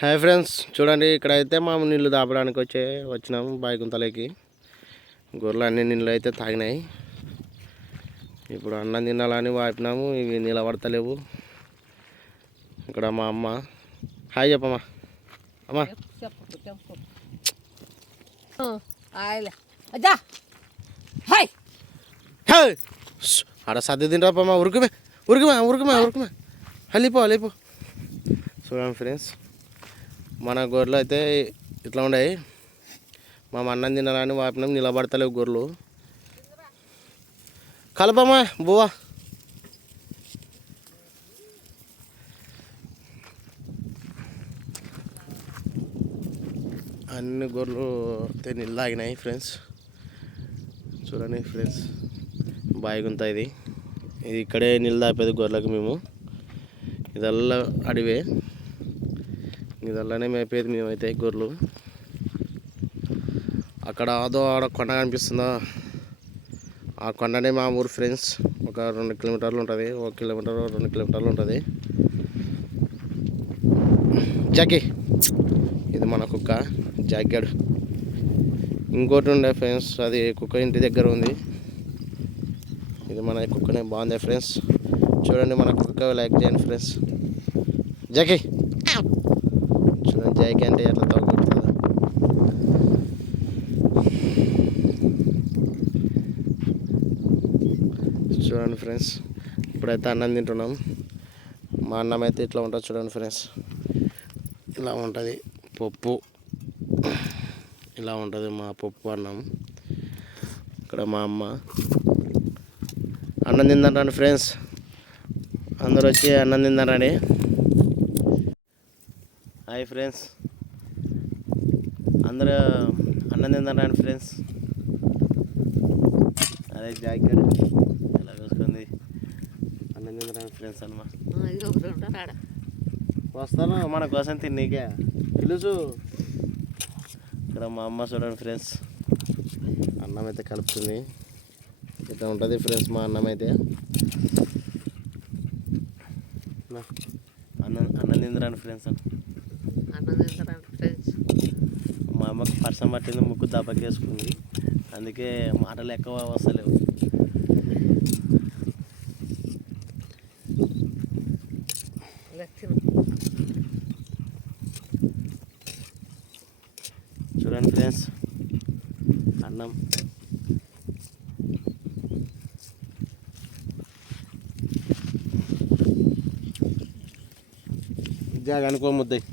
Hi friends, చూడండి ఇక్కడైతే మేము నీళ్ళు దాపడానికి వచ్చినాము బాయిగుంతలకి. గొర్రెలు అన్ని నీళ్ళు అయితే తాగినాయి. ఇప్పుడు అన్నం తినాలని వాపినాము, ఇవి నిలబడతలేవు. ఇక్కడ మా అమ్మ. హాయ్ చెప్పమ్మా. అమ్మా ఆడ సర్ది తింటాపమ్మా. ఉరుకుమే ఉరుకుమా ఉరుకుమా ఉరుకుమా అల్లిపో. చూడండి ఫ్రెండ్స్, మన గొర్రెలు అయితే ఇట్లా ఉన్నాయి. మా అన్నం తినాలని వాపినాం, నిలబడతలేవు గొర్రెలు. కలపమ్మా బువ్వా. అన్ని గొర్రెలు అయితే నీళ్ళు తాగినాయి ఫ్రెండ్స్. చూడండి ఫ్రెండ్స్, బాయిగుంత ఇది ఇక్కడే నీళ్ళు తాపేది గొర్రెలకు మేము. ఇదల్లా అడివే, ఇదల్లానే మేపేది మేమైతే గొర్రెలు. అక్కడ ఆడ కొండ కనిపిస్తుందా, ఆ కొండనే మా ఊరు ఫ్రెండ్స్. ఒక 2 కిలోమీటర్లు ఉంటుంది, 1 కిలోమీటర్ 2 కిలోమీటర్లు ఉంటుంది. జాకీ, ఇది మన కుక్క జాగ్గాడు. ఇంకోటి ఉండే ఫ్రెండ్స్, అది కుక్క ఇంటి దగ్గర ఉంది. ఇది మన కుక్కనే బాగుంది ఫ్రెండ్స్. చూడండి మన కుక్క, లైక్ చేయండి ఫ్రెండ్స్. జాకీ చూడండి, జాకీ అంటే ఎట్లా తగ్గుతుందో. చూడండి ఫ్రెండ్స్, ఇప్పుడైతే అన్నం తింటున్నాం. మా అన్నం అయితే ఇట్లా ఉంటుంది చూడండి ఫ్రెండ్స్. ఇలా ఉంటుంది పప్పు, ఇలా ఉంటుంది మా పప్పు అన్నం. ఇక్కడ మా అమ్మ అన్నం తిందండి ఫ్రెండ్స్. అందరూ వచ్చి అన్నం తిందారని. హాయ్ ఫ్రెండ్స్, అందరూ అన్నం తిందారని ఫ్రెండ్స్. అదే జాకెట్ ఇలా చూసుకుంది, అన్నం తిందారని ఫ్రెండ్స్. అన్నమా వస్తాను మన కోసం తిన్నీకే పిలుచు. ఇక్కడ మా అమ్మ చూడండి ఫ్రెండ్స్, అన్నం అయితే కలుపుతుంది. ఇట్లా ఉంటుంది ఫ్రెండ్స్ మా అన్నం అయితే. అన్నం తిందరండి ఫ్రెండ్స్. మా అమ్మకు పర్సం పట్టింది, ముక్కు దెబ్బకేసుకుంది, అందుకే మాటలు ఎక్కువ వస్తలేవు. చూడండి ఫ్రెండ్స్ అన్నం. జాగ అనుకో ముద్దయి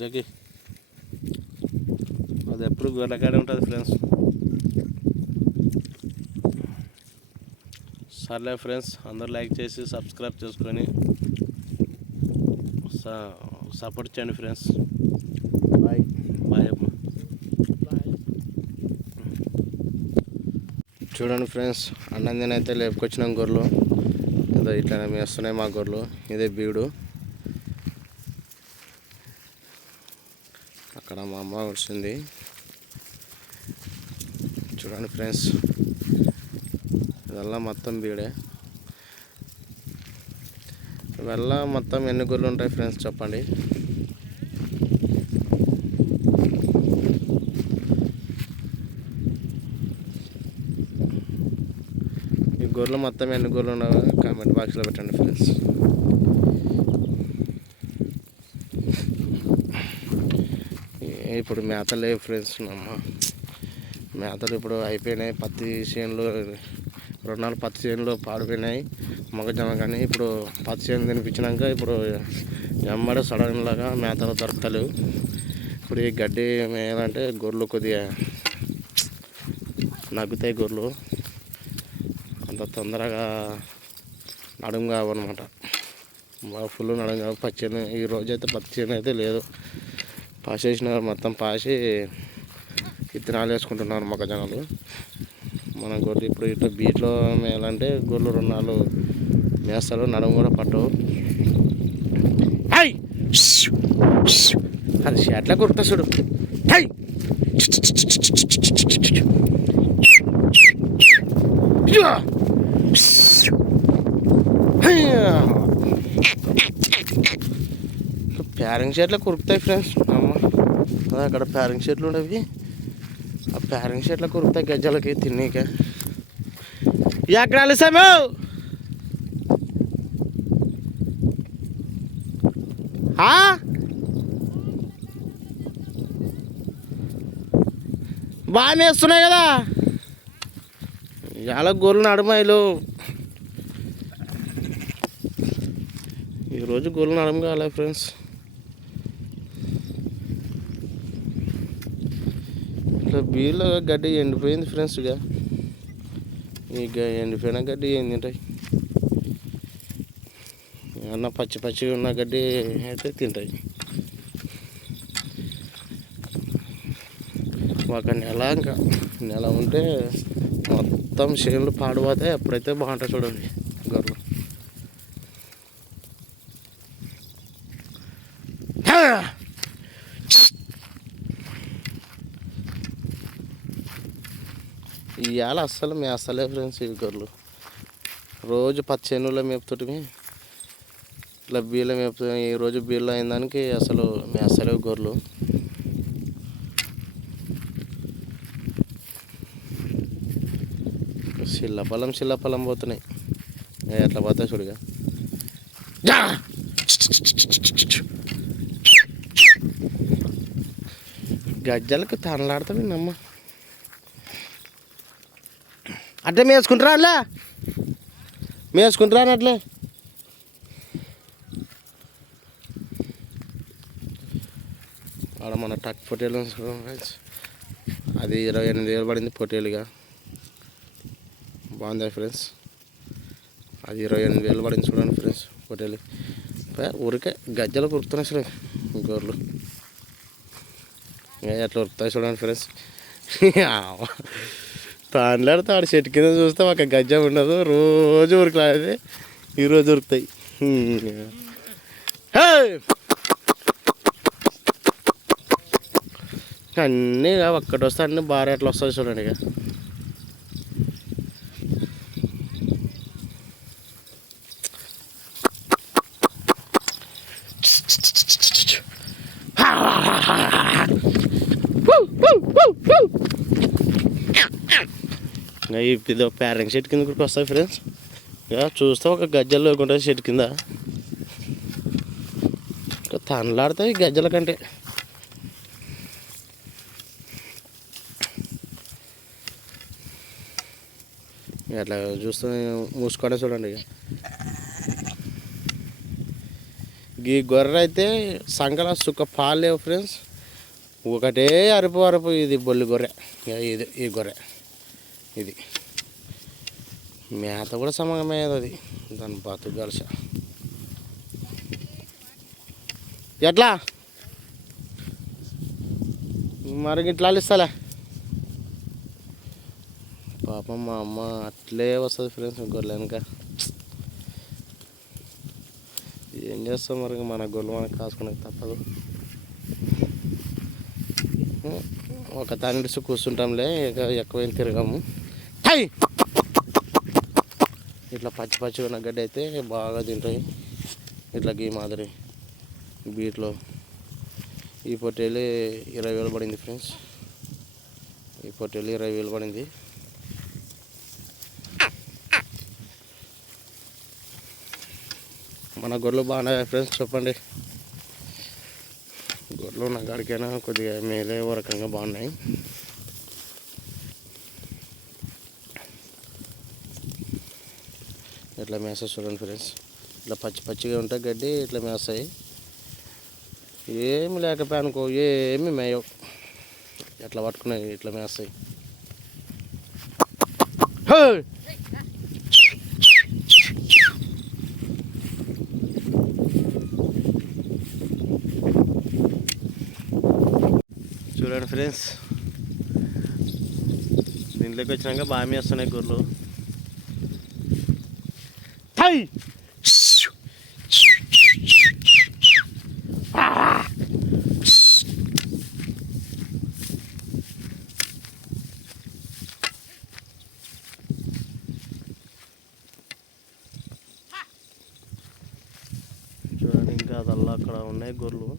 జాకి, అది ఎప్పుడు గొర్రెకాడే ఉంటుంది ఫ్రెండ్స్. సర్లే ఫ్రెండ్స్, అందరూ లైక్ చేసి సబ్స్క్రైబ్ చేసుకొని సపోర్ట్ చేయండి ఫ్రెండ్స్. బాయ్ బాయ్ అమ్మ. చూడండి ఫ్రెండ్స్, అన్నం తినైతే లేపుకొచ్చినాం గొర్రెలు. ఏదో ఇట్లానే మేస్తున్నాయి మా గొర్రెలు. ఇదే బీడు. అక్కడ మా అమ్మ వచ్చింది. చూడండి ఫ్రెండ్స్, ఇదల్లా మొత్తం బీడే. ఇవల్ల మొత్తం ఎన్ని గొర్రెలు ఉంటాయి ఫ్రెండ్స్ చెప్పండి. ఈ గొర్రెలు మొత్తం ఎన్ని గొర్రెలు ఉన్నాయో కామెంట్ బాక్స్లో పెట్టండి ఫ్రెండ్స్. ఇప్పుడు మేతలు లేవు ఫ్రెండ్స్. మేతలు ఇప్పుడు అయిపోయినాయి. పత్తి చేనులు 2 నాలుగు పత్తి చేనులు పాడిపోయినాయి మొక్కజొన్న. కానీ ఇప్పుడు పత్తి చేను తినిపించినాక ఇప్పుడు ఎమ్మడే సడన్లాగా మేతలు దొరకలేవు. ఇప్పుడు ఈ గడ్డి మేయాలంటే గొర్రెలు కొద్దిగా నగ్గుతాయి. గొర్రెలు అంత తొందరగా నడుము కావన్నమాట. బాగా ఫుల్ నడుము కావు. పచ్చి చేను ఈ రోజైతే పత్తి చేను అయితే లేదు, పాసేసినారు మొత్తం. పాసి విత్తనాలు వేసుకుంటున్నారు మొక్కజొన్నలు. మన గొర్రెలు ఇప్పుడు ఇట్లా బీట్లో మేయాలంటే గొర్రెలు 2 నాలుగు మేస్తారు, నడుము కూడా పట్టవు. అది షాట్లా కొడుతా చూడు. ప్యారింగ్ షర్ట్లు కురుకుతాయి ఫ్రెండ్స్. అమ్మ అక్కడ ప్యారింగ్ షర్ట్లు ఉండేవి. ఆ ప్యారింగ్ షర్ట్లు కురుకుతాయి గజ్జలకి తిన్నీక. ఎక్కడ అలిసాము బాగా మేస్తున్నాయి కదా ఇవాళ గొర్రెలు నడుమాయిలు. ఈరోజు గొర్రెలు నడుము కాలే ఫ్రెండ్స్. ఇట్లా బీర్లో గడ్డి ఎండిపోయింది ఫ్రెండ్స్. ఇక ఎండిపోయిన గడ్డి ఏం తింటాయి? ఏమన్నా పచ్చి పచ్చిగా ఉన్న గడ్డి అయితే తింటాయి. ఒక నెల ఉంటే మొత్తం చేనులు పాడిపోతాయి. అప్పుడైతే బాగుంటాయి చూడండి గొర్రెలు. ఇవాళ అస్సలు మేస్తలే ఫ్రెండ్స్. ఇవి గొర్రెలు రోజు పచ్చేనులో మేపుతుంటే ఇట్లా బీళ్ళ మేపుతా. ఈరోజు బీళ్ళ అయిన దానికి అసలు మేస్తలేవు గొర్రెలు. చిల్లపలం పోతున్నాయి. ఎట్లా పోతాయి చూడుగా. గజ్జలకు తనలాడుతావు నమ్మ. అట్లే మేసుకుంటారా అట్లే మేసుకుంటారా అని అట్లే. ఆడ మన టక్ పొట్టేలు అది 28,000 పడింది పొట్టేలుగా. బాగుంది ఫ్రెండ్స్. అది 28,000 పడింది చూడండి ఫ్రెండ్స్ పొట్టేలు. ఊరికే గజ్జలు ఉరుకుతున్నాయి సరే గొర్రెలు. ఎట్లా ఉరుకుతాయి చూడండి ఫ్రెండ్స్. తాండ్లాడితే ఆడ చెట్టు కింద చూస్తే ఒక గజ్జ ఉండదు. రోజు ఉరికలాది ఈరోజు ఉరుకుతాయి. అన్నీ ఒక్కటి వస్తే అన్నీ భారీ ఎట్లా వస్తుంది చూడండి. ఇక ఇది ప్యారింగ్ షెట్ కింద కూడా వస్తాయి ఫ్రెండ్స్. ఇక చూస్తే ఒక గజ్జలు లేకుండా షెట్ కింద తనలాడతాయి గజ్జల కంటే. అట్లా చూస్తే మూసుకోవడం చూడండి. ఇక ఈ గొర్రె అయితే సంకల సుక్క పాలు లేవు ఫ్రెండ్స్. ఒకటే అరుపు. ఇది బొల్లి గొర్రె. ఇది ఈ గొర్రె ఇది మేత కూడా సమంగమయ్యేది. అది దాని బతుకు గలస. ఎట్లా మరి ఇట్లా ఇస్తాలే పాపం. మా అమ్మ అట్లే వస్తుంది ఫ్రెండ్స్ గొర్రెలు వెనక. ఏం చేస్తాం మరి మన గొర్రెలు మనకు కాసుకునేది తప్పదు. ఒక తానిడిసి కూర్చుంటాంలే. ఎక్కువైన తిరగము. ఇట్లా పచ్చి ఉన్న గడ్డి అయితే బాగా తింటాయి. ఇట్లా గీ మాదిరి బీట్లో. ఈ పొట్టేలు 20,000 పడింది ఫ్రెండ్స్. ఈ పొట్టేలు 20,000 పడింది. మన గొర్రెలు బాగున్నాయి ఫ్రెండ్స్ చెప్పండి. గొర్రెలు ఉన్న కాడికైనా కొద్దిగా మేలే ఓ రకంగా బాగున్నాయి. ఇట్లా మేస్తాయి చూడండి ఫ్రెండ్స్. ఇట్లా పచ్చిగా ఉంటాయి గడ్డి. ఇట్లా మేస్తాయి. ఏమి లేకపోయా అనుకో ఏమి మేయవు. ఎట్లా పట్టుకున్నాయి ఇట్లా మేస్తాయి. చూడండి ఫ్రెండ్స్. దీంట్లోకి వచ్చినాక బాగా మేస్తున్నాయి గొర్రెలు. చూడండి ఇంకా అదల్లా అక్కడ ఉన్నాయి గొర్రెలు.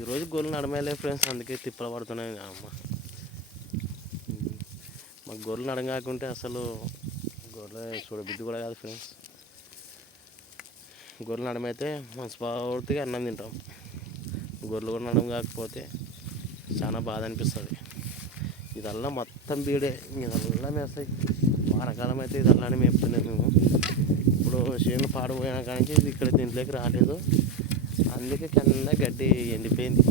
ఈరోజు గొర్రెలు నడమేలే ఫ్రెండ్స్, అందుకే తిప్పలు పడుతున్నాయి అమ్మ. మాకు గొర్రెలు నడగాకుంటే అసలు గొర్రె చూడబుద్ధి కూడా కాదు ఫ్రెండ్స్. గొర్రెలు నడమైతే మనస్ఫూర్తిగా అన్నం తింటాం. గొర్రెలు కూడా నడం కాకపోతే చాలా బాధ అనిపిస్తుంది. ఇదల్లా మొత్తం బీడే, ఇదల్లా మేస్తాయి. వానకాలం అయితే ఇదల్లానే మేపుతున్నాయి మేము. ఇప్పుడు చేనులు పాడిపోయిన కానీ ఇది ఇక్కడ దీంట్లోకి రాలేదు, అందుకే కింద గడ్డి ఎండిపోయింది.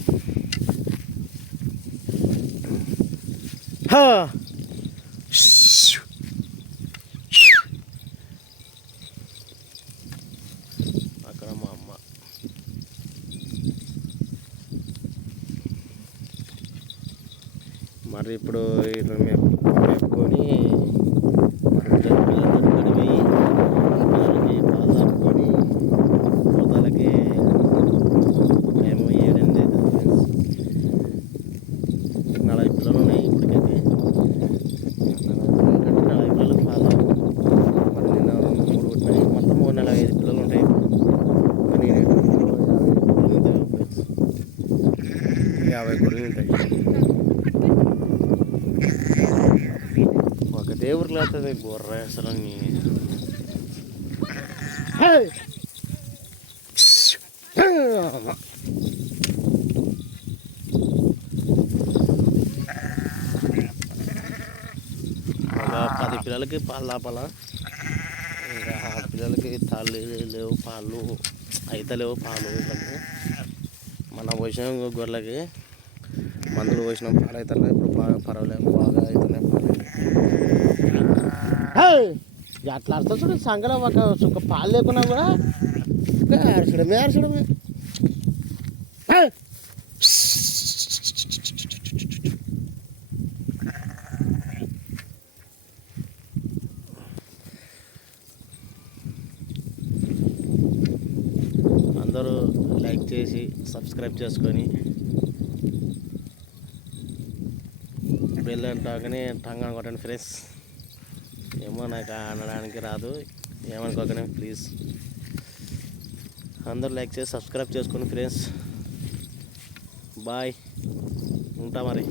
అక్కడ మా అమ్మ. మరి ఇప్పుడు ఇట్లా మేపుకొని పిల్లలతో కడిగి పిల్లలకి పాలు తాపుకొని పోతాలకి మేము 7-8 అవుతుంది ఫ్రెండ్స్. 40 పిల్లలు ఉన్నాయి ఇప్పటికైతే. 40 పిల్లలకి పాలు మరి నిన్న 3 పుట్టినాయి. మొత్తం 345 పిల్లలు ఉంటాయి. మరి 50 గొర్రెలు ఉంటాయి. ఒకటే ఊర్లో అవుతుంది గొర్రె అసలు. ఒక 10 పిల్లలకి పాలు తాపాలా, ఇంకా పిల్లలకి తాళ్ళు లేవు, పాలు అయితలేవు. పాలు మన పోసిన గొర్రెలకి మందులు పోసిన పాలు అవుతున్నాయి. ఇప్పుడు బాగా పర్వాలేదు, బాగా అవుతున్నాయి పాలు. అట్లా అర్థం చూడు, సంగలో ఒక పాలు లేకున్నా కూడా అరచడమే అరచడమే. అందరూ లైక్ చేసి సబ్స్క్రైబ్ చేసుకొని బెల్ అంటాకనే టంగా కొట్టండి ఫ్రెండ్స్. ఏమో నాకు అనడానికి రాదు, ఏమనుకోకనే ప్లీజ్. అందరూ లైక్ చేసి సబ్స్క్రైబ్ చేసుకోండి ఫ్రెండ్స్. బాయ్, ఉంటా మరి.